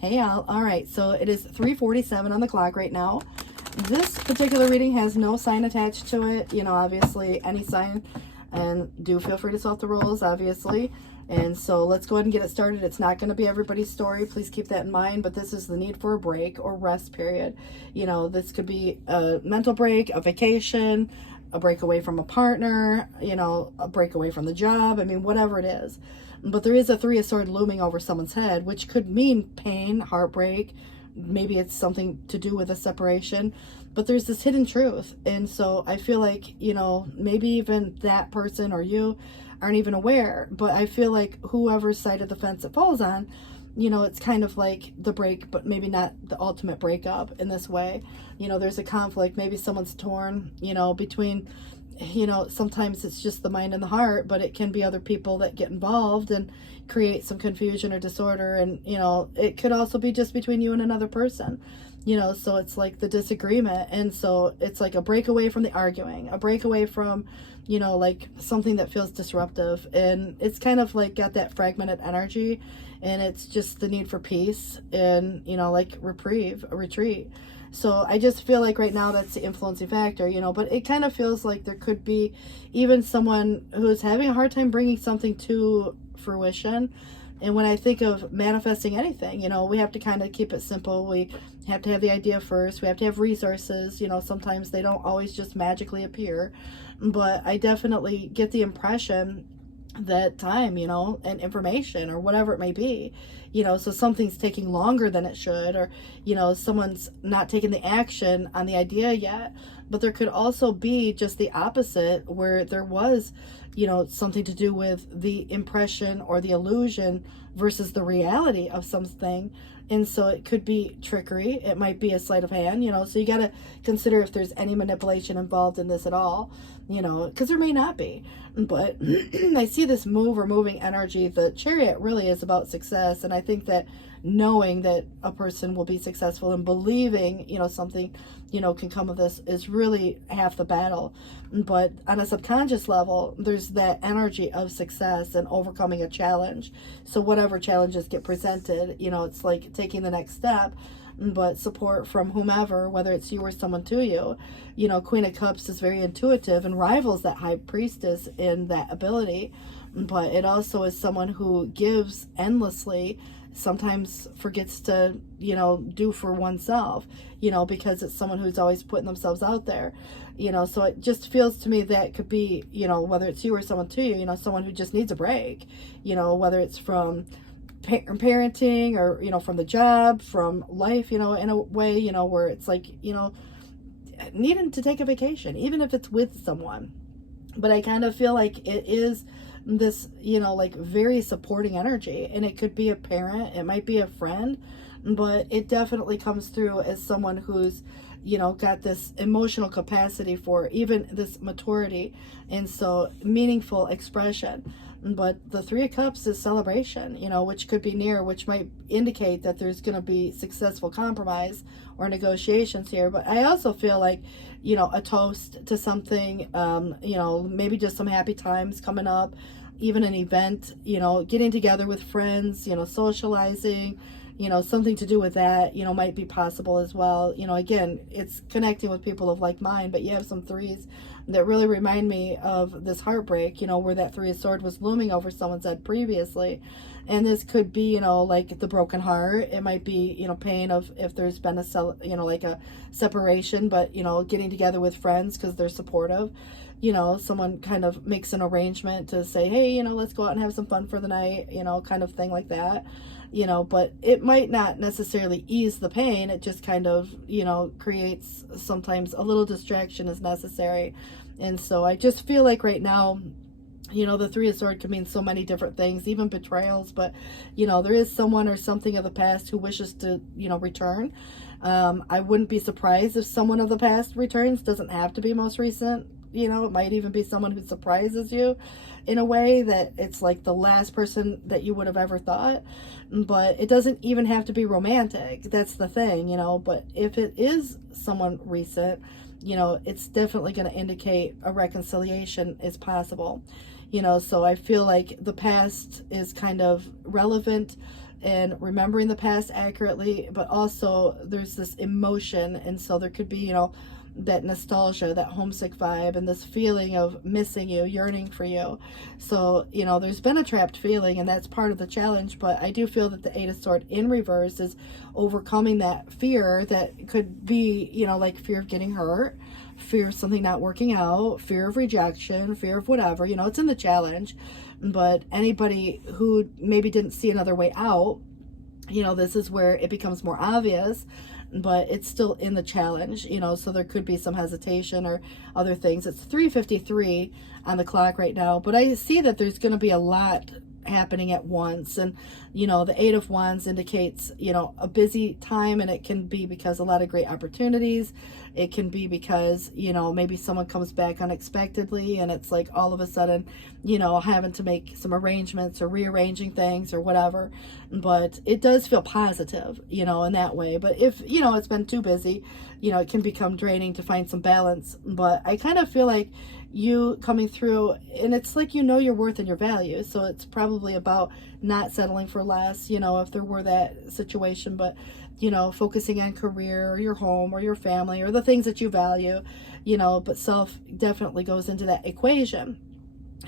Hey y'all. All right, so it is 3:47 on the clock right now. This particular reading has no sign attached to it. You know, obviously any sign, and do feel free to salt the rules, obviously. And so let's go ahead and get it started. It's not going to be everybody's story. Please keep that in mind. But this is the need for a break or rest period. You know, this could be a mental break, a vacation, a break away from a partner, you know, a break away from the job. I mean, whatever it is. But there is a Three of Swords looming over someone's head, which could mean pain, heartbreak. Maybe it's something to do with a separation. But there's this hidden truth. And so I feel like, you know, maybe even that person or you aren't even aware. But I feel like whoever's side of the fence it falls on, you know, it's kind of like the break, but maybe not the ultimate breakup in this way. You know, there's a conflict. Maybe someone's torn, you know, between, you know, sometimes it's just the mind and the heart, but it can be other people that get involved and create some confusion or disorder. And, you know, it could also be just between you and another person, you know, so it's like the disagreement. And so it's like a break away from the arguing, a break away from, you know, like something that feels disruptive. And it's kind of like got that fragmented energy, and it's just the need for peace and, you know, like reprieve, a retreat. So I just feel like right now that's the influencing factor, you know, but it kind of feels like there could be even someone who's having a hard time bringing something to fruition. And when I think of manifesting anything, you know, we have to kind of keep it simple. We have to have the idea first. We have to have resources. You know, sometimes they don't always just magically appear. But I definitely get the impression that time, you know, and information or whatever it may be, you know, so something's taking longer than it should, or, you know, someone's not taking the action on the idea yet. But there could also be just the opposite, where there was, you know, something to do with the impression or the illusion versus the reality of something. And so it could be trickery. It might be a sleight of hand, you know, so you got to consider if there's any manipulation involved in this at all, you know, because there may not be. But I see this move or moving energy. The Chariot really is about success. And I think that knowing that a person will be successful and believing, you know, something, you know, can come of this is really half the battle. But on a subconscious level, there's that energy of success and overcoming a challenge. So whatever challenges get presented, you know, it's like taking the next step. But support from whomever, whether it's you or someone to you. You know, Queen of Cups is very intuitive and rivals that High Priestess in that ability. But it also is someone who gives endlessly, sometimes forgets to, you know, do for oneself, you know, because it's someone who's always putting themselves out there, you know. So it just feels to me that could be, you know, whether it's you or someone to you, you know, someone who just needs a break, you know, whether it's from parenting or, you know, from the job, from life, you know, in a way, you know, where it's like, you know, needing to take a vacation, even if it's with someone. But I kind of feel like it is this, you know, like very supporting energy, and it could be a parent, it might be a friend, but it definitely comes through as someone who's, you know, got this emotional capacity for even this maturity, and so meaningful expression. But the Three of Cups is celebration, you know, which could be near, which might indicate that there's going to be successful compromise or negotiations here. But I also feel like, you know, a toast to something, you know, maybe just some happy times coming up, even an event, you know, getting together with friends, you know, socializing, you know, something to do with that, you know, might be possible as well. You know, again, it's connecting with people of like mind, but you have some threes that really remind me of this heartbreak, you know, where that Three of Swords was looming over someone's head previously. And this could be, you know, like the broken heart. It might be, you know, pain of if there's been a, you know, like a separation, but, you know, getting together with friends because they're supportive. You know, someone kind of makes an arrangement to say, hey, you know, let's go out and have some fun for the night, you know, kind of thing like that. You know, but it might not necessarily ease the pain. It just kind of, you know, creates sometimes a little distraction is necessary. And so I just feel like right now, you know, the Three of Swords can mean so many different things, even betrayals. But, you know, there is someone or something of the past who wishes to, you know, return. I wouldn't be surprised if someone of the past returns. Doesn't have to be most recent. You know, it might even be someone who surprises you in a way that it's like the last person that you would have ever thought. But it doesn't even have to be romantic. That's the thing, you know. But if it is someone recent, you know, it's definitely going to indicate a reconciliation is possible. You know, so I feel like the past is kind of relevant and remembering the past accurately, but also there's this emotion, and so there could be, you know, that nostalgia, that homesick vibe, and this feeling of missing you, yearning for you. So, you know, there's been a trapped feeling, and that's part of the challenge. But I do feel that the Eight of Swords in reverse is overcoming that fear that could be, you know, like fear of getting hurt, fear of something not working out, fear of rejection, fear of whatever, you know, it's in the challenge. But anybody who maybe didn't see another way out, you know, this is where it becomes more obvious, but it's still in the challenge, you know, so there could be some hesitation or other things. It's 3:53 on the clock right now, but I see that there's going to be a lot happening at once. And, you know, the Eight of Wands indicates, you know, a busy time, and it can be because a lot of great opportunities. It can be because, you know, maybe someone comes back unexpectedly, and it's like all of a sudden, you know, having to make some arrangements or rearranging things or whatever. But it does feel positive, you know, in that way. But if, you know, it's been too busy, you know, it can become draining to find some balance. But I kind of feel like you coming through, and it's like, you know, your worth and your value. So it's probably about not settling for less, you know, if there were that situation. But, you know, focusing on career or your home or your family or the things that you value, you know, but self definitely goes into that equation.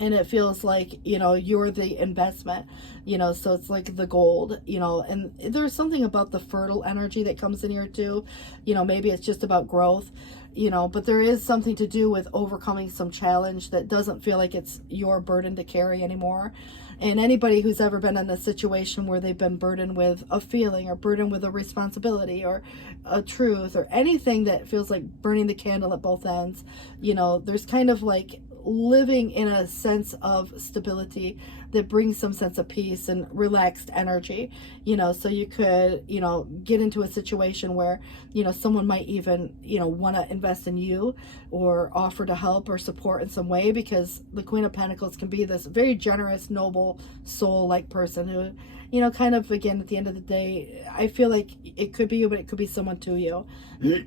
And it feels like, you know, you're the investment, you know, so it's like the gold, you know. And there's something about the fertile energy that comes in here too, you know, maybe it's just about growth, you know, but there is something to do with overcoming some challenge that doesn't feel like it's your burden to carry anymore. And anybody who's ever been in a situation where they've been burdened with a feeling or burdened with a responsibility or a truth or anything that feels like burning the candle at both ends, you know, there's kind of like living in a sense of stability that brings some sense of peace and relaxed energy, you know. So you could, you know, get into a situation where, you know, someone might even, you know, want to invest in you or offer to help or support in some way, because the Queen of Pentacles can be this very generous, noble soul like person who, you know, kind of, again, at the end of the day, I feel like it could be you, but it could be someone to you.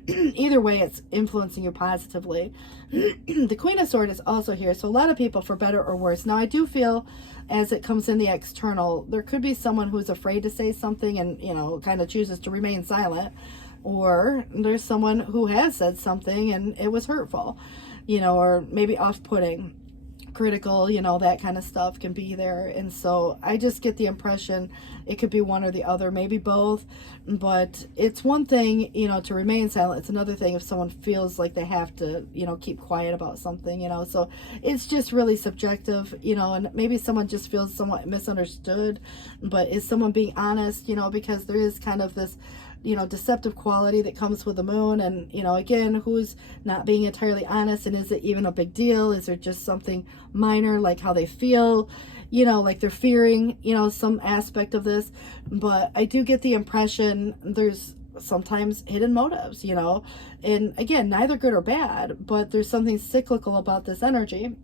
Either way, it's influencing you positively. The Queen of Swords is also here. So a lot of people, for better or worse. Now, I do feel as it comes in the external, there could be someone who's afraid to say something and, you know, kind of chooses to remain silent. Or there's someone who has said something and it was hurtful, you know, or maybe off-putting, critical, you know, that kind of stuff can be there. And so I just get the impression it could be one or the other, maybe both. But it's one thing, you know, to remain silent. It's another thing if someone feels like they have to, you know, keep quiet about something, you know. So it's just really subjective, you know, and maybe someone just feels somewhat misunderstood. But is someone being honest, you know, because there is kind of this, you know, deceptive quality that comes with the moon. And, you know, again, who's not being entirely honest, and is it even a big deal? Is there just something minor, like how they feel, you know, like they're fearing, you know, some aspect of this? But I do get the impression there's sometimes hidden motives, you know, and again, neither good or bad, but there's something cyclical about this energy.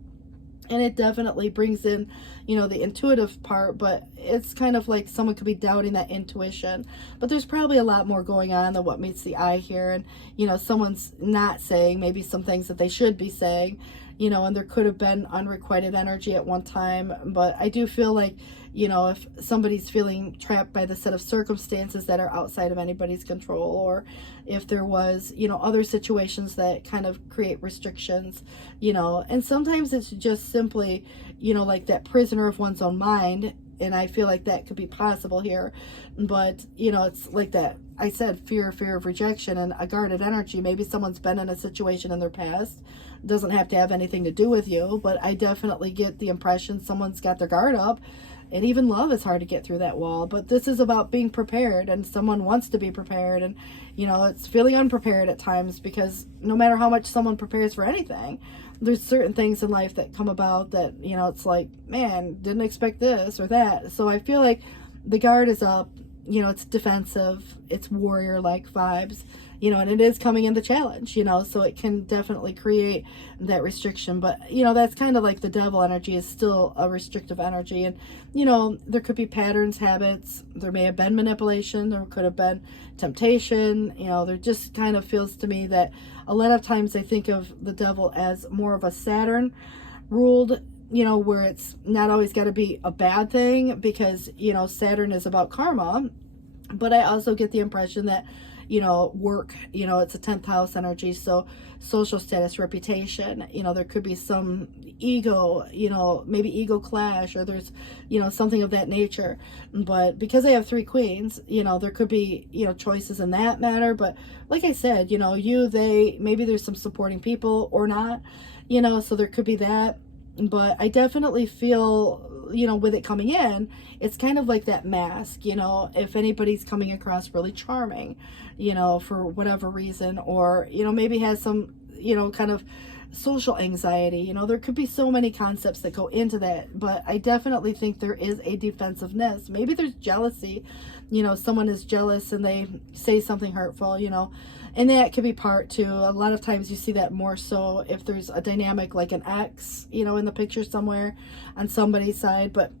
And it definitely brings in, you know, the intuitive part, but it's kind of like someone could be doubting that intuition. But there's probably a lot more going on than what meets the eye here. And, you know, someone's not saying maybe some things that they should be saying, you know, and there could have been unrequited energy at one time. But I do feel like, you know, if somebody's feeling trapped by the set of circumstances that are outside of anybody's control, or if there was, you know, other situations that kind of create restrictions, you know, and sometimes it's just simply, you know, like that prisoner of one's own mind. And I feel like that could be possible here. But, you know, it's like that, I said, fear of rejection and a guarded energy. Maybe someone's been in a situation in their past. It doesn't have to have anything to do with you, but I definitely get the impression someone's got their guard up. And even love is hard to get through that wall. But this is about being prepared, and someone wants to be prepared. And, you know, it's feeling unprepared at times, because no matter how much someone prepares for anything, there's certain things in life that come about that, you know, it's like, man, didn't expect this or that. So I feel like the guard is up, you know, it's defensive, it's warrior-like vibes, you know, and it is coming in the challenge, you know, so it can definitely create that restriction. But, you know, that's kind of like the devil energy is still a restrictive energy. And, you know, there could be patterns, habits, there may have been manipulation, there could have been temptation, you know, there just kind of feels to me that a lot of times I think of the devil as more of a Saturn ruled, where it's not always got to be a bad thing, because, Saturn is about karma. But I also get the impression that, work, it's a 10th house energy. So social status, reputation, there could be some ego, maybe ego clash, or there's, something of that nature. But because I have 3 queens, there could be, choices in that matter. But like I said, they, maybe there's some supporting people or not, so there could be that. But I definitely feel, with it coming in, it's kind of like that mask, if anybody's coming across really charming, for whatever reason, or, maybe has some, kind of social anxiety, there could be so many concepts that go into that. But I definitely think there is a defensiveness. Maybe there's jealousy, someone is jealous and they say something hurtful, and that could be part too. A lot of times you see that more so if there's a dynamic like an ex, in the picture somewhere on somebody's side. But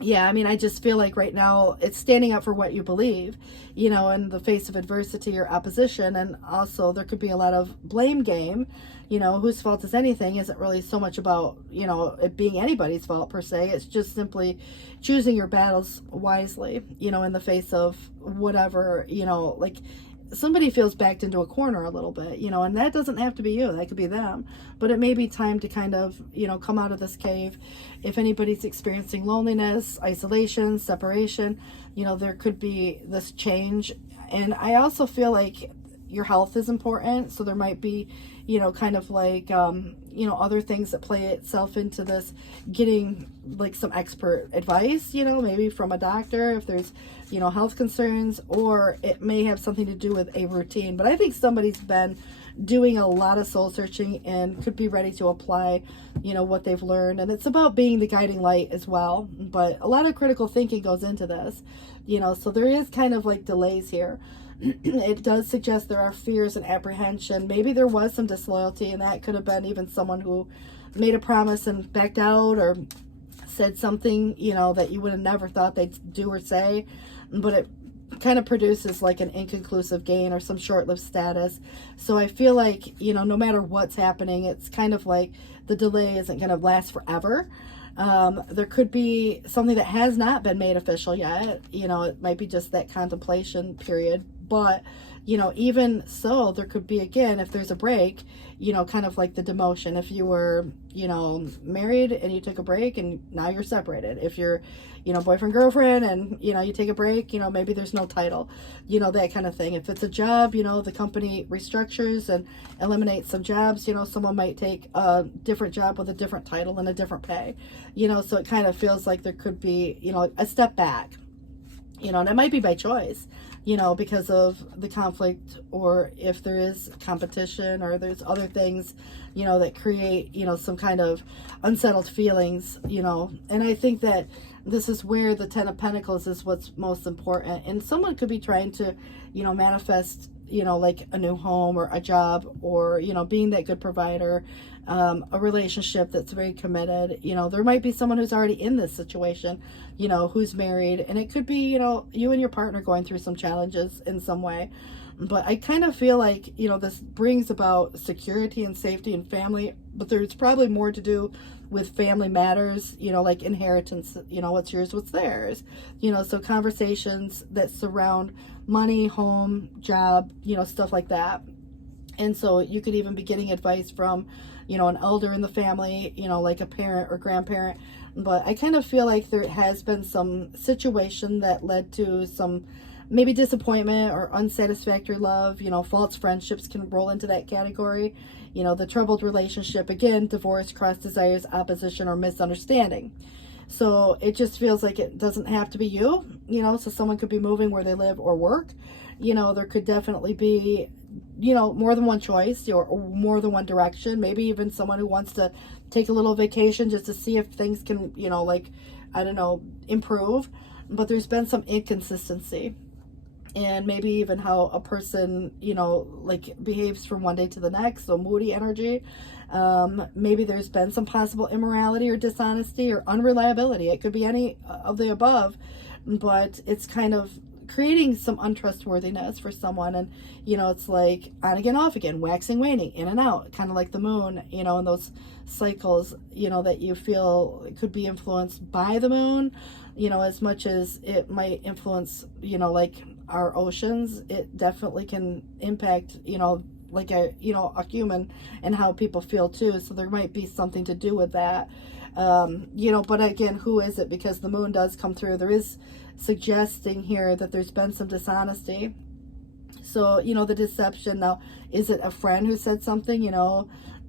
yeah, I mean, I just feel like right now it's standing up for what you believe, in the face of adversity or opposition. And also there could be a lot of blame game, whose fault is anything isn't really so much about, it being anybody's fault per se. It's just simply choosing your battles wisely, in the face of whatever, like somebody feels backed into a corner a little bit, and that doesn't have to be you, that could be them. But it may be time to kind of, come out of this cave. If anybody's experiencing loneliness, isolation, separation, there could be this change. And I also feel like your health is important, so there might be, kind of like, other things that play itself into this, getting like some expert advice, maybe from a doctor if there's, health concerns, or it may have something to do with a routine. But I think somebody's been doing a lot of soul searching and could be ready to apply, what they've learned. And it's about being the guiding light as well. But a lot of critical thinking goes into this, so there is kind of like delays here. It does suggest there are fears and apprehension. Maybe there was some disloyalty, and that could have been even someone who made a promise and backed out, or said something, that you would have never thought they'd do or say. But it kind of produces like an inconclusive gain or some short-lived status. So I feel like, no matter what's happening, it's kind of like the delay isn't going to last forever. There could be something that has not been made official yet. It might be just that contemplation period. But, even so, there could be, again, if there's a break, kind of like the demotion. If you were, married and you took a break and now you're separated. If you're, boyfriend, girlfriend, and, you take a break, maybe there's no title, that kind of thing. If it's a job, the company restructures and eliminates some jobs, someone might take a different job with a different title and a different pay, so it kind of feels like there could be, a step back, and it might be by choice, because of the conflict, or if there is competition, or there's other things, that create, some kind of unsettled feelings, and I think that this is where the 10 of Pentacles is what's most important. And someone could be trying to, manifest, like a new home or a job, or, being that good provider, a relationship that's very committed. There might be someone who's already in this situation, who's married, and it could be, you and your partner going through some challenges in some way. But I kind of feel like, this brings about security and safety and family, but there's probably more to do with family matters, like inheritance, what's yours, what's theirs, so conversations that surround money, home, job, stuff like that. And so you could even be getting advice from, an elder in the family, like a parent or grandparent. But I kind of feel like there has been some situation that led to some maybe disappointment or unsatisfactory love. False friendships can roll into that category. The troubled relationship, again, divorce, cross desires, opposition, or misunderstanding. So it just feels like it doesn't have to be you, so someone could be moving where they live or work. There could definitely be, more than one choice, or more than one direction. Maybe even someone who wants to take a little vacation just to see if things can, improve. But there's been some inconsistency. And maybe even how a person, behaves from one day to the next. So moody energy. Maybe there's been some possible immorality or dishonesty or unreliability. It could be any of the above, but it's kind of creating some untrustworthiness for someone. And, it's like on again, off again, waxing, waning, in and out, kind of like the moon, and those cycles, that you feel could be influenced by the moon, as much as it might influence, like our oceans. It definitely can impact, like a human, and how people feel too. So there might be something to do with that. But again, who is it? Because the moon does come through. There is suggesting here that there's been some dishonesty. So, the deception. Now, is it a friend who said something?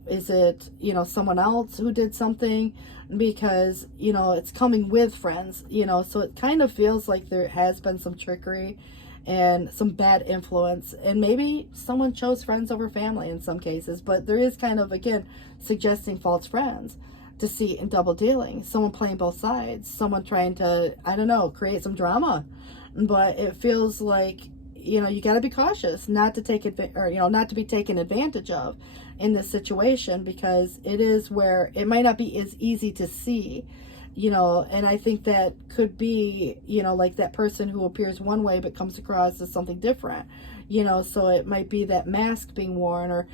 Is it, someone else who did something? Because, it's coming with friends, so it kind of feels like there has been some trickery and some bad influence. And maybe someone chose friends over family in some cases. But there is kind of, again, suggesting false friends. Deceit and double dealing, someone playing both sides, someone trying to, I don't know, create some drama. But it feels like, you got to be cautious not to take not to be taken advantage of in this situation, because it is where it might not be as easy to see, and I think that could be, like that person who appears one way but comes across as something different, so it might be that mask being worn, or,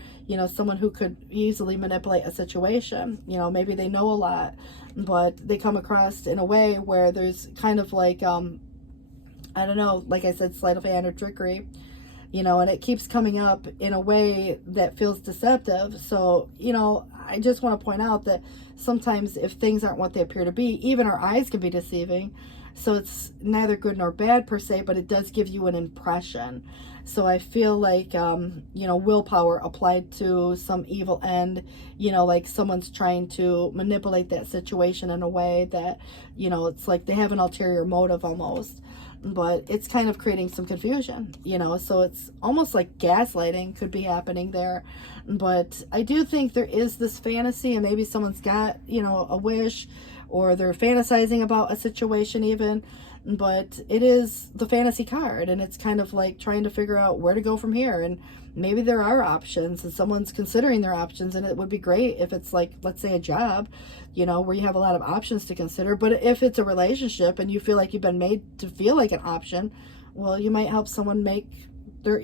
someone who could easily manipulate a situation. Maybe they know a lot, but they come across in a way where there's kind of like, I don't know, like I said, sleight of hand or trickery, and it keeps coming up in a way that feels deceptive. So, I just want to point out that sometimes if things aren't what they appear to be, even our eyes can be deceiving. So it's neither good nor bad per se, but it does give you an impression. So I feel like, willpower applied to some evil end, like someone's trying to manipulate that situation in a way that, it's like they have an ulterior motive almost. But it's kind of creating some confusion, so it's almost like gaslighting could be happening there. But I do think there is this fantasy, and maybe someone's got, a wish, or they're fantasizing about a situation even. But it is the fantasy card, and it's kind of like trying to figure out where to go from here. And maybe there are options, and someone's considering their options, and it would be great if it's like, let's say, a job, where you have a lot of options to consider. But if it's a relationship and you feel like you've been made to feel like an option, well, you might help someone make their,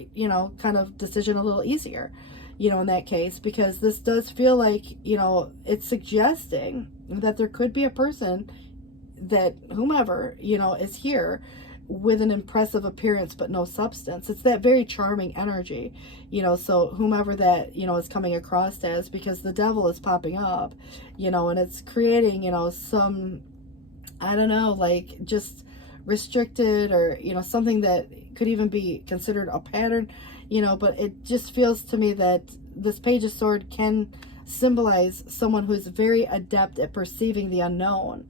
kind of decision a little easier, in that case, because this does feel like, it's suggesting that there could be a person that whomever, is here with an impressive appearance but no substance. It's that very charming energy, so whomever that, is coming across as, because the devil is popping up, and it's creating, some, I don't know, like just restricted, or, something that could even be considered a pattern, but it just feels to me that this Page of Swords can symbolize someone who's very adept at perceiving the unknown.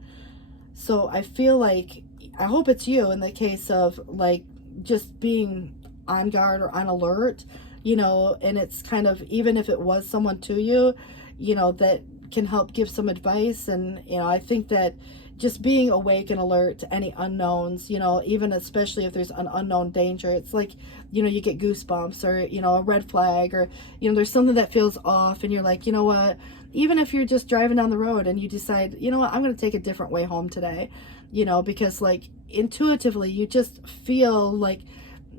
So I feel like, I hope it's you in the case of like just being on guard or on alert, and it's kind of, even if it was someone to you, that can help give some advice. And, I think that just being awake and alert to any unknowns, even especially if there's an unknown danger, it's like, you get goosebumps, or, a red flag, or, there's something that feels off, and you're like, you know what, even if you're just driving down the road and you decide, you know what, I'm going to take a different way home today, because like intuitively you just feel like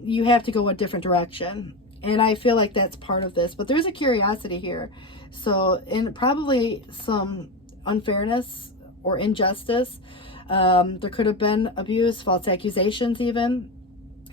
you have to go a different direction. And I feel like that's part of this, but there's a curiosity here. So, and probably some unfairness or injustice. There could have been abuse, false accusations even.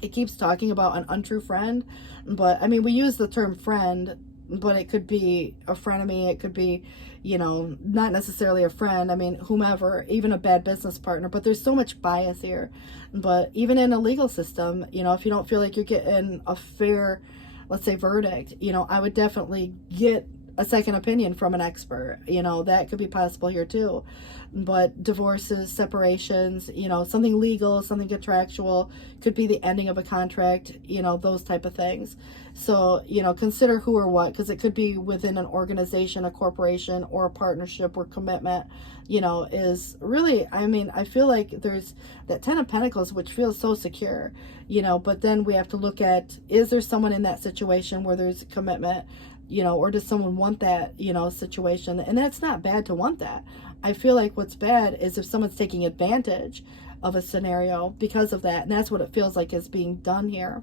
It keeps talking about an untrue friend, but I mean, we use the term friend, but it could be a frenemy, it could be, not necessarily a friend, I mean, whomever, even a bad business partner. But there's so much bias here. But even in a legal system, if you don't feel like you're getting a fair, let's say, verdict, I would definitely get a second opinion from an expert. That could be possible here too. But divorces, separations, something legal, something contractual, could be the ending of a contract, those type of things. So, consider who or what, because it could be within an organization, a corporation, or a partnership where commitment, is really, I mean, I feel like there's that 10 of Pentacles, which feels so secure, but then we have to look at, is there someone in that situation where there's commitment, or does someone want that, situation? And that's not bad to want that. I feel like what's bad is if someone's taking advantage of a scenario because of that. And that's what it feels like is being done here.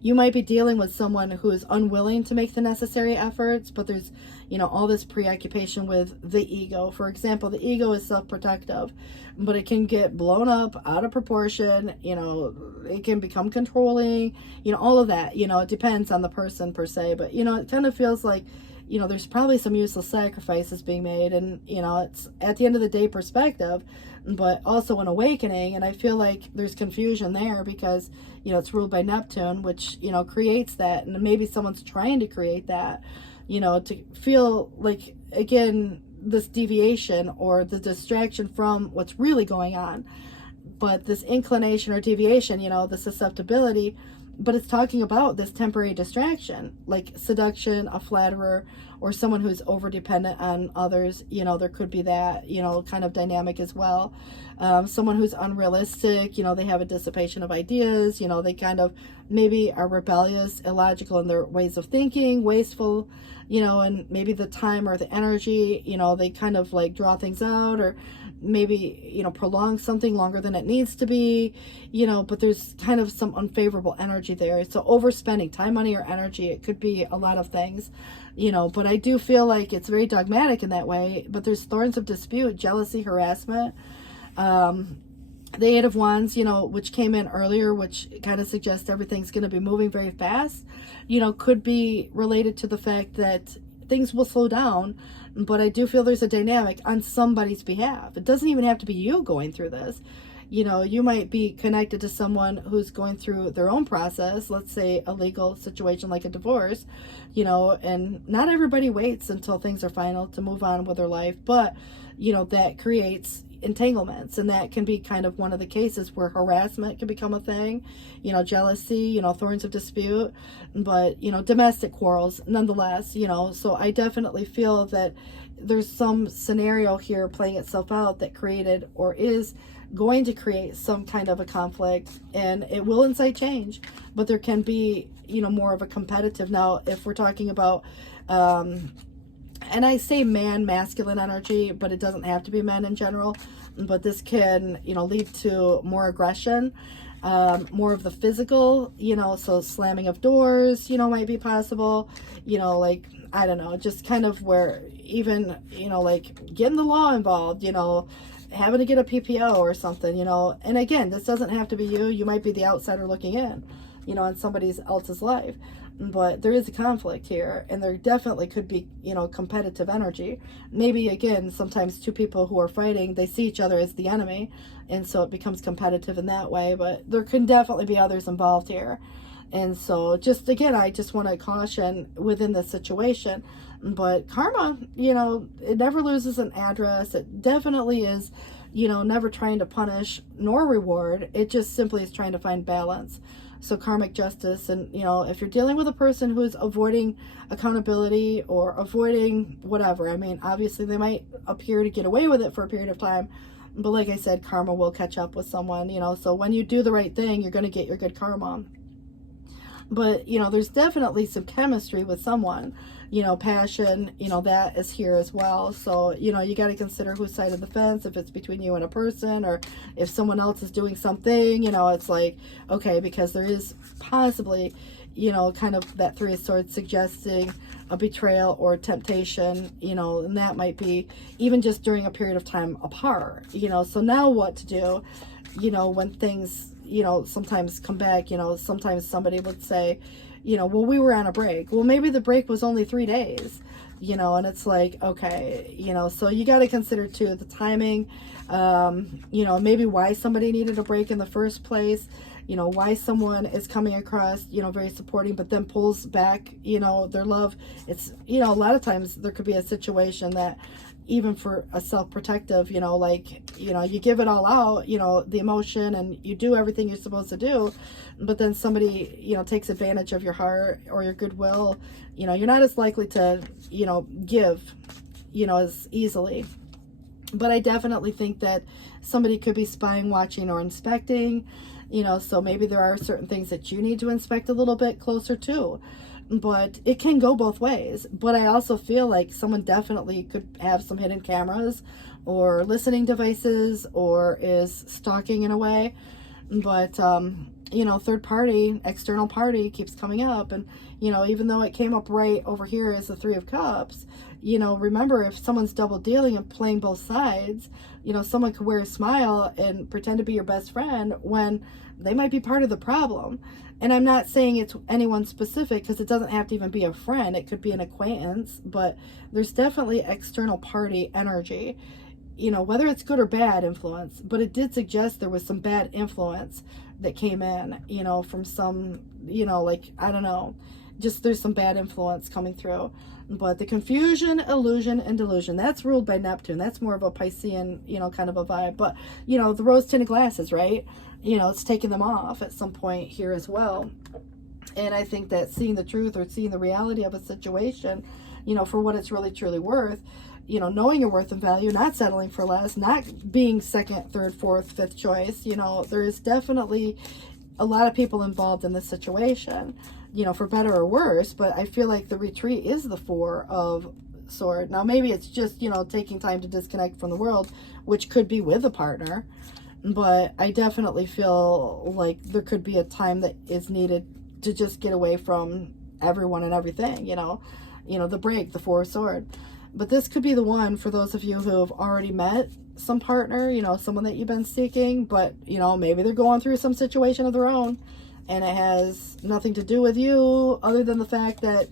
You might be dealing with someone who is unwilling to make the necessary efforts, but there's, all this preoccupation with the ego. For example, the ego is self-protective, but it can get blown up out of proportion. It can become controlling, all of that. It depends on the person per se, but, it kind of feels like, there's probably some useless sacrifices being made, and, it's at the end of the day perspective, but also an awakening. And I feel like there's confusion there because, it's ruled by Neptune, which, creates that. And maybe someone's trying to create that, to feel like, again, this deviation or the distraction from what's really going on. But this inclination or deviation, the susceptibility, but it's talking about this temporary distraction, like seduction, a flatterer, or someone who's over dependent on others. There could be that, kind of dynamic as well. Someone who's unrealistic, they have a dissipation of ideas, they kind of maybe are rebellious, illogical in their ways of thinking, wasteful, and maybe the time or the energy, they kind of like draw things out, or maybe, prolong something longer than it needs to be, but there's kind of some unfavorable energy there. So overspending time, money, or energy, it could be a lot of things, but I do feel like it's very dogmatic in that way. But there's thorns of dispute, jealousy, harassment. The Eight of Wands, which came in earlier, which kind of suggests everything's going to be moving very fast, could be related to the fact that things will slow down. But I do feel there's a dynamic on somebody's behalf. It doesn't even have to be you going through this. You might be connected to someone who's going through their own process, let's say a legal situation like a divorce, and not everybody waits until things are final to move on with their life. But, that creates entanglements, and that can be kind of one of the cases where harassment can become a thing, jealousy, thorns of dispute, but, domestic quarrels nonetheless, so I definitely feel that there's some scenario here playing itself out that created or is going to create some kind of a conflict, and it will incite change, but there can be, more of a competitive. Now, if we're talking about, and I say masculine energy, but it doesn't have to be men in general. But this can, lead to more aggression, more of the physical, so slamming of doors, might be possible, like, I don't know, just kind of where even, like getting the law involved, having to get a PPO or something, and again, this doesn't have to be you. You might be the outsider looking in, on somebody else's life. But there is a conflict here, and there definitely could be, competitive energy. Maybe, again, sometimes two people who are fighting, they see each other as the enemy, and so it becomes competitive in that way. But there can definitely be others involved here. And so, just again, I just want to caution within this situation. But karma, it never loses an address. It definitely is, never trying to punish nor reward. It just simply is trying to find balance. So karmic justice, and if you're dealing with a person who is avoiding accountability or avoiding whatever, I mean, obviously they might appear to get away with it for a period of time, but like I said, karma will catch up with someone, so when you do the right thing, you're going to get your good karma. But there's definitely some chemistry with someone, passion, that is here as well. So, you got to consider whose side of the fence, if it's between you and a person, or if someone else is doing something, it's like, okay, because there is possibly, kind of that Three of Swords suggesting a betrayal or temptation, and that might be even just during a period of time apart, so now what to do, when things, sometimes come back, sometimes somebody would say, well, we were on a break. Well, maybe the break was only 3 days, and it's like, okay, so you got to consider too the timing, maybe why somebody needed a break in the first place, why someone is coming across, very supporting, but then pulls back, their love. It's, a lot of times there could be a situation that even for a self-protective, you give it all out, the emotion, and you do everything you're supposed to do, but then somebody, takes advantage of your heart or your goodwill, you're not as likely to, give, as easily. But I definitely think that somebody could be spying, watching, or inspecting, so maybe there are certain things that you need to inspect a little bit closer to. But it can go both ways. But I also feel like someone definitely could have some hidden cameras or listening devices, or is stalking in a way. But you know, third party, external party keeps coming up. And you know, even though it came up right over here as the Three of Cups, you know, remember, if someone's double dealing and playing both sides, you know, someone could wear a smile and pretend to be your best friend when they might be part of the problem. And I'm not saying it's anyone specific, because it doesn't have to even be a friend. It could be an acquaintance, but there's definitely external party energy, you know, whether it's good or bad influence. But it did suggest there was some bad influence that came in, you know, from some, you know, like, I don't know, just there's some bad influence coming through. But the confusion, illusion, and delusion, that's ruled by Neptune. That's more of a Piscean, you know, kind of a vibe. But, you know, the rose-tinted glasses, right? You know, it's taking them off at some point here as well. And I think that seeing the truth, or seeing the reality of a situation, you know, for what it's really truly worth, you know, knowing your worth and value, not settling for less, not being second, third, fourth, fifth choice. You know, there is definitely a lot of people involved in this situation, you know, for better or worse. But I feel like the retreat is the Four of Swords. Now, maybe it's just, you know, taking time to disconnect from the world, which could be with a partner. But I definitely feel like there could be a time that is needed to just get away from everyone and everything, you know, the break, the Four of Swords. But this could be the one for those of you who have already met some partner, you know, someone that you've been seeking, but, you know, maybe they're going through some situation of their own, and it has nothing to do with you other than the fact that,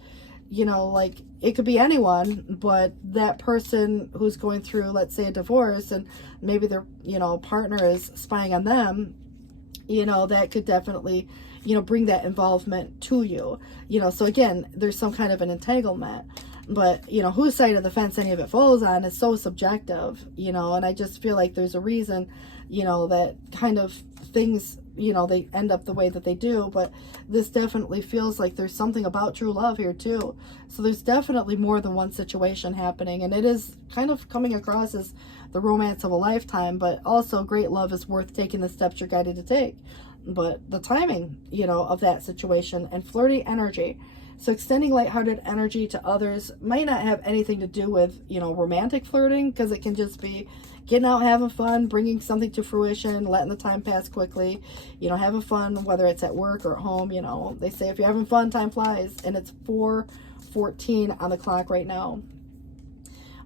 you know, like, it could be anyone, but that person who's going through, let's say, a divorce, and maybe their, you know, partner is spying on them, you know, that could definitely, you know, bring that involvement to you, you know. So again, there's some kind of an entanglement. But, you know, whose side of the fence any of it falls on is so subjective, you know. And I just feel like there's a reason, you know, that kind of things, you know, they end up the way that they do. But this definitely feels like there's something about true love here too. So there's definitely more than one situation happening. And it is kind of coming across as the romance of a lifetime. But also, great love is worth taking the steps you're guided to take. But the timing, you know, of that situation, and flirty energy. So extending lighthearted energy to others might not have anything to do with, you know, romantic flirting, because it can just be getting out, having fun, bringing something to fruition, letting the time pass quickly, you know, having fun, whether it's at work or at home. You know, they say if you're having fun, time flies, and it's 4:14 on the clock right now.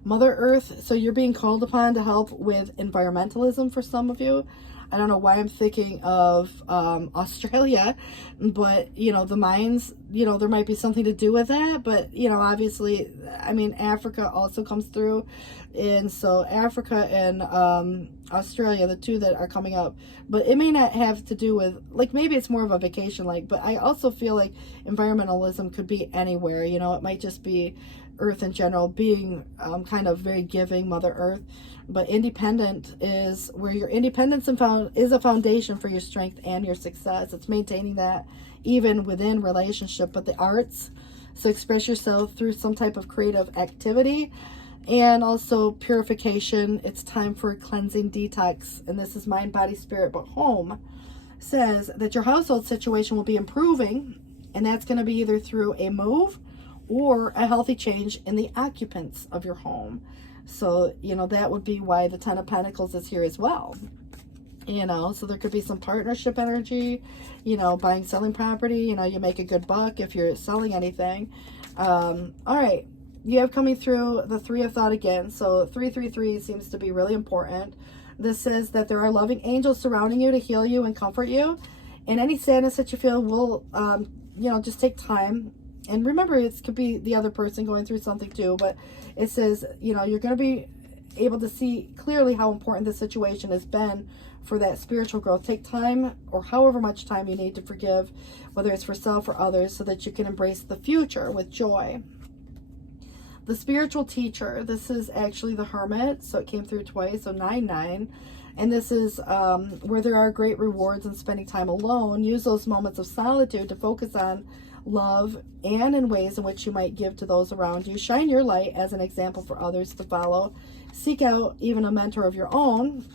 Mother Earth, so you're being called upon to help with environmentalism for some of you. I don't know why I'm thinking of Australia, but, you know, the mines, you know, there might be something to do with that. But, you know, obviously, I mean, Africa also comes through. And so Africa and Australia, the two that are coming up. But it may not have to do with, like, maybe it's more of a vacation, like, but I also feel like environmentalism could be anywhere. You know, it might just be Earth in general, being kind of very giving, Mother Earth. But independent is where your independence is a foundation for your strength and your success. It's maintaining that even within relationship. But the arts, so express yourself through some type of creative activity, and also purification. It's time for a cleansing detox. And this is mind, body, spirit, but home. Says that your household situation will be improving, and that's going to be either through a move or a healthy change in the occupants of your home. So, you know, that would be why the Ten of Pentacles is here as well. You know, so there could be some partnership energy, you know, buying, selling property. You know, you make a good buck if you're selling anything. All right. You have coming through the Three of Thought again. So 333 seems to be really important. This says that there are loving angels surrounding you to heal you and comfort you. And any sadness that you feel will, you know, just take time. And remember, it could be the other person going through something too, but it says, you know, you're going to be able to see clearly how important the situation has been for that spiritual growth. Take time, or however much time you need, to forgive, whether it's for self or others, so that you can embrace the future with joy. The spiritual teacher, this is actually the Hermit, so it came through twice, so 9-9. And this is where there are great rewards in spending time alone. Use those moments of solitude to focus on love and in ways in which you might give to those around you. Shine your light as an example for others to follow. Seek out even a mentor of your own.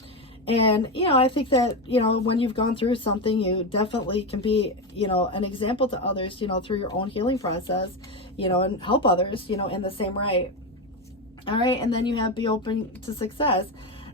And, you know, I think that, you know, when you've gone through something, you definitely can be, you know, an example to others, you know, through your own healing process, you know, and help others, you know, in the same right. All right, and then you have be open to success.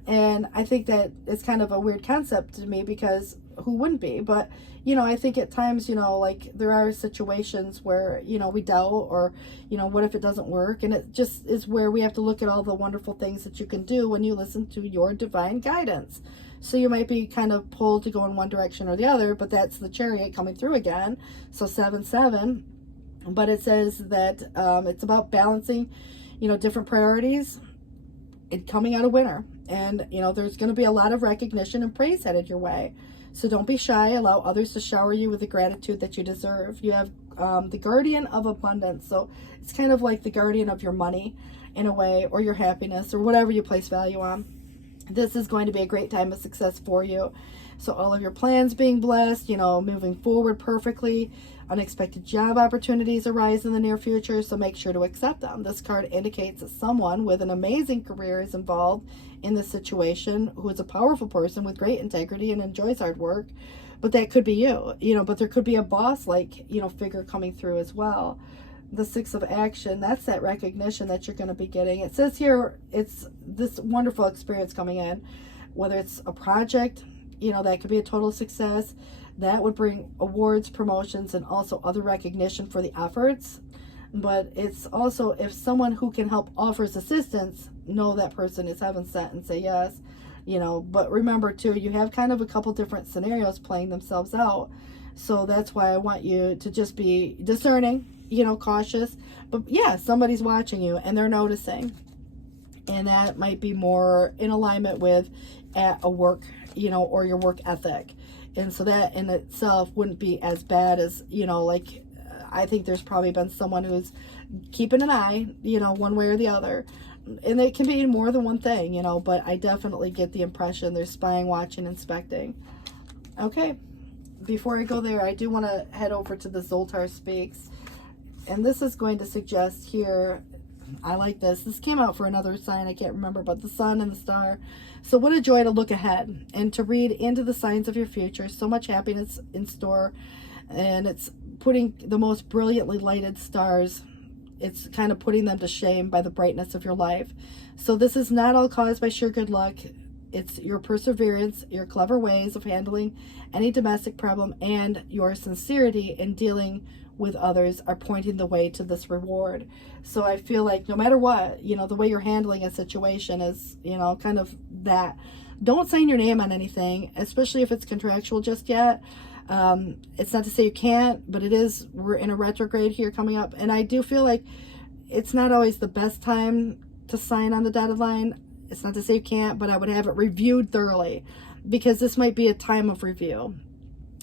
And I think that it's kind of a weird concept to me, because who wouldn't be? But, I think at times, like there are situations where, we doubt, or, what if it doesn't work? And it just is where we have to look at all the wonderful things that you can do when you listen to your divine guidance. So you might be kind of pulled to go in one direction or the other, but that's the Chariot coming through again. So 7-7. But it says that it's about balancing, different priorities and coming out a winner. And, there's going to be a lot of recognition and praise headed your way. So don't be shy. Allow others to shower you with the gratitude that you deserve. You have the guardian of abundance. So it's kind of like the guardian of your money in a way, or your happiness, or whatever you place value on. This is going to be a great time of success for you. So all of your plans being blessed, moving forward perfectly. Unexpected job opportunities arise in the near future, so make sure to accept them. This card indicates that someone with an amazing career is involved in this situation, who is a powerful person with great integrity and enjoys hard work. But that could be you, but there could be a boss-like, figure coming through as well. The 6 of action, that's that recognition that you're going to be getting. It says here, it's this wonderful experience coming in, whether it's a project, that could be a total success. That would bring awards, promotions, and also other recognition for the efforts. But it's also, if someone who can help offers assistance, know that person is heaven sent and say yes. But remember too, you have kind of a couple different scenarios playing themselves out. So that's why I want you to just be discerning, cautious. But yeah, somebody's watching you and they're noticing. And that might be more in alignment with at a work, or your work ethic. And so that in itself wouldn't be as bad as, I think there's probably been someone who's keeping an eye, one way or the other. And it can be more than one thing, but I definitely get the impression there's spying, watching, inspecting. Okay, before I go there, I do want to head over to the Zoltar Speaks. And this is going to suggest here, I like this. This came out for another sign, I can't remember, but the sun and the star. So what a joy to look ahead and to read into the signs of your future. So much happiness in store. And it's putting the most brilliantly lighted stars, it's kind of putting them to shame by the brightness of your life. So this is not all caused by sheer good luck. It's your perseverance, your clever ways of handling any domestic problem, and your sincerity in dealing with others are pointing the way to this reward. So I feel like no matter what, the way you're handling a situation is, kind of that. Don't sign your name on anything, especially if it's contractual just yet. It's not to say you can't, but we're in a retrograde here coming up. And I do feel like it's not always the best time to sign on the dotted line. It's not to say you can't, but I would have it reviewed thoroughly, because this might be a time of review.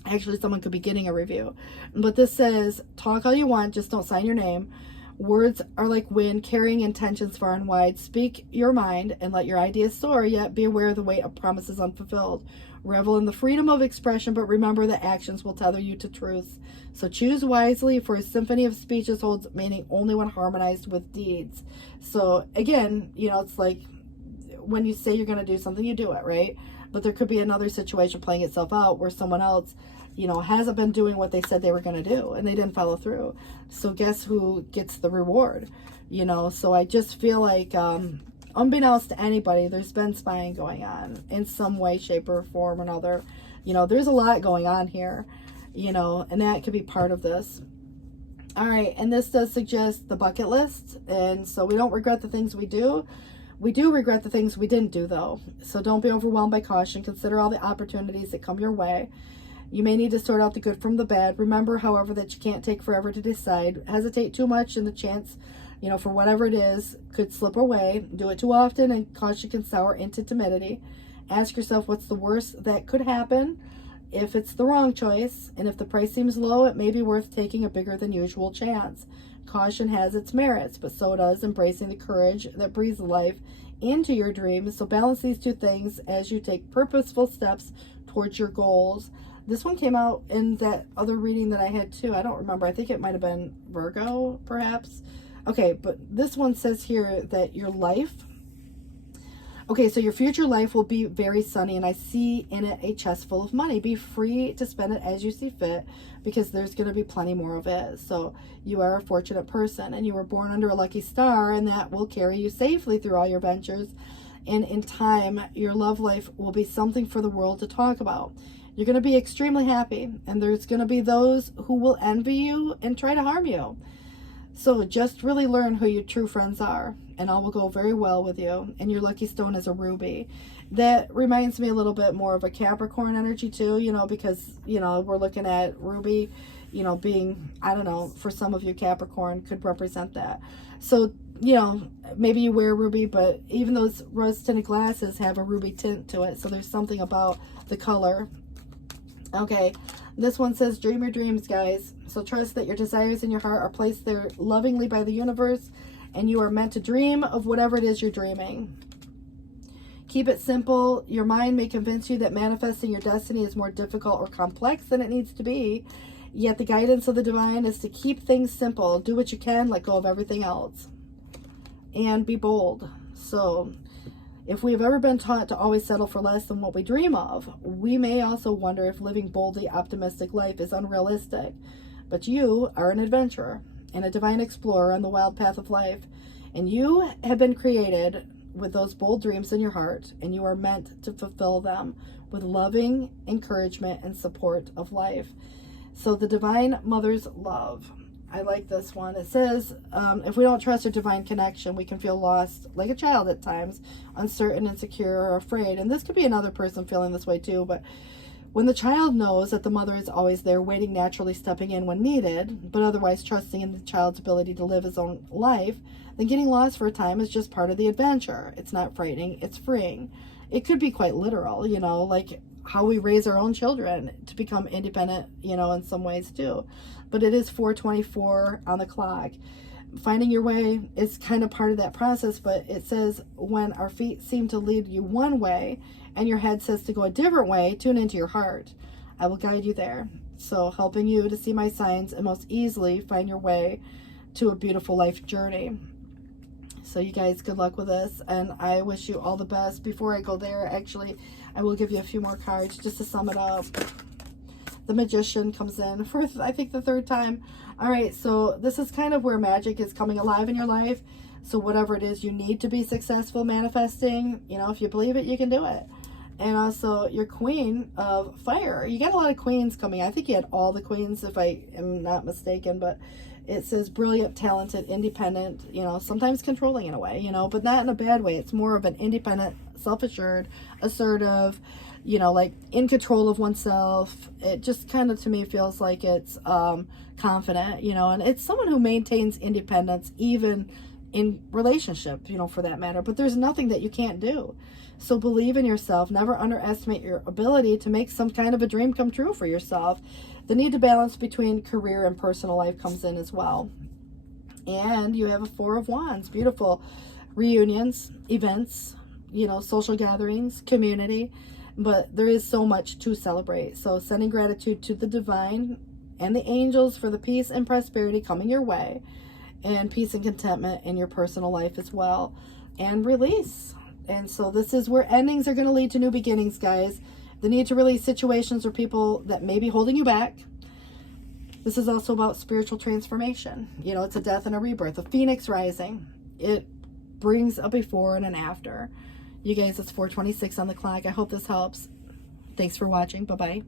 Actually, someone could be getting a review. But this says, talk all you want, just don't sign your name. Words are like wind, carrying intentions far and wide. Speak your mind and let your ideas soar, yet be aware of the weight of promises unfulfilled. Revel in the freedom of expression, but remember that actions will tether you to truth. So choose wisely, for a symphony of speeches holds meaning only when harmonized with deeds. So again, it's like when you say you're going to do something, you do it, right? But there could be another situation playing itself out where someone else, hasn't been doing what they said they were going to do, and they didn't follow through. So guess who gets the reward? So I just feel like, unbeknownst to anybody, there's been spying going on in some way, shape, or form or another. There's a lot going on here, and that could be part of this. All right, and this does suggest the bucket list. And so we don't regret the things we do. We do regret the things we didn't do, though. So don't be overwhelmed by caution. Consider all the opportunities that come your way. You may need to sort out the good from the bad. Remember, however, that you can't take forever to decide. Hesitate too much and the chance, for whatever it is, could slip away. Do it too often and caution can sour into timidity. Ask yourself what's the worst that could happen if it's the wrong choice. And if the price seems low, it may be worth taking a bigger than usual chance. Caution has its merits, but so does embracing the courage that breathes life into your dreams. So balance these two things as you take purposeful steps towards your goals. This one came out in that other reading that I had too. I don't remember. I think it might have been Virgo, perhaps. Okay, but this one says here that your life Okay, so your future life will be very sunny, and I see in it a chest full of money. Be free to spend it as you see fit, because there's going to be plenty more of it. So you are a fortunate person, and you were born under a lucky star, and that will carry you safely through all your ventures. And in time, your love life will be something for the world to talk about. You're going to be extremely happy, and there's going to be those who will envy you and try to harm you. So just really learn who your true friends are, and all will go very well with you. And your lucky stone is a ruby. That reminds me a little bit more of a Capricorn energy too, you know, because, you know, we're looking at ruby, you know, being, I don't know, for some of you, Capricorn could represent that. So, you know, maybe you wear ruby, but even those rose tinted glasses have a ruby tint to it. So there's something about the color. Okay, this one says, dream your dreams, guys. So trust that your desires in your heart are placed there lovingly by the universe, and you are meant to dream of whatever it is you're dreaming. Keep it simple. Your mind may convince you that manifesting your destiny is more difficult or complex than it needs to be, yet the guidance of the divine is to keep things simple. Do what you can, let go of everything else, and be bold. So if we have ever been taught to always settle for less than what we dream of, we may also wonder if living boldly optimistic life is unrealistic. But you are an adventurer and a divine explorer on the wild path of life, and you have been created with those bold dreams in your heart, and you are meant to fulfill them with loving encouragement and support of life. So the Divine Mother's love. I like this one. It says, if we don't trust our divine connection, we can feel lost like a child at times, uncertain, insecure, or afraid. And this could be another person feeling this way too. But when the child knows that the mother is always there, waiting, naturally stepping in when needed, but otherwise trusting in the child's ability to live his own life, then getting lost for a time is just part of the adventure. It's not frightening, it's freeing. It could be quite literal, you know, like how we raise our own children to become independent, you know, in some ways too. But it is 4:24 on the clock. Finding your way is kind of part of that process, but it says when our feet seem to lead you one way and your head says to go a different way, tune into your heart. I will guide you there. So helping you to see my signs and most easily find your way to a beautiful life journey. So you guys, good luck with this, and I wish you all the best. Before I go there, actually, I will give you a few more cards just to sum it up. The Magician comes in for, I think, the third time. All right, so this is kind of where magic is coming alive in your life. So whatever it is you need to be successful manifesting, you know, if you believe it, you can do it. And also your Queen of Fire. You got a lot of queens coming. I think you had all the queens, if I am not mistaken, but it says brilliant, talented, independent, you know, sometimes controlling in a way, you know, but not in a bad way. It's more of an independent, self-assured, assertive, you know, like in control of oneself. It just kind of, to me, feels like it's confident, you know, and it's someone who maintains independence even in relationship, you know, for that matter. But there's nothing that you can't do. So believe in yourself. Never underestimate your ability to make some kind of a dream come true for yourself. The need to balance between career and personal life comes in as well. And you have a Four of Wands. Beautiful. Reunions, events, you know, social gatherings, community. But there is so much to celebrate. So sending gratitude to the divine and the angels for the peace and prosperity coming your way. And peace and contentment in your personal life as well. And release. And so this is where endings are going to lead to new beginnings, guys. The need to release situations or people that may be holding you back. This is also about spiritual transformation. You know, it's a death and a rebirth, a phoenix rising. It brings a before and an after. You guys, it's 4:26 on the clock. I hope this helps. Thanks for watching. Bye-bye.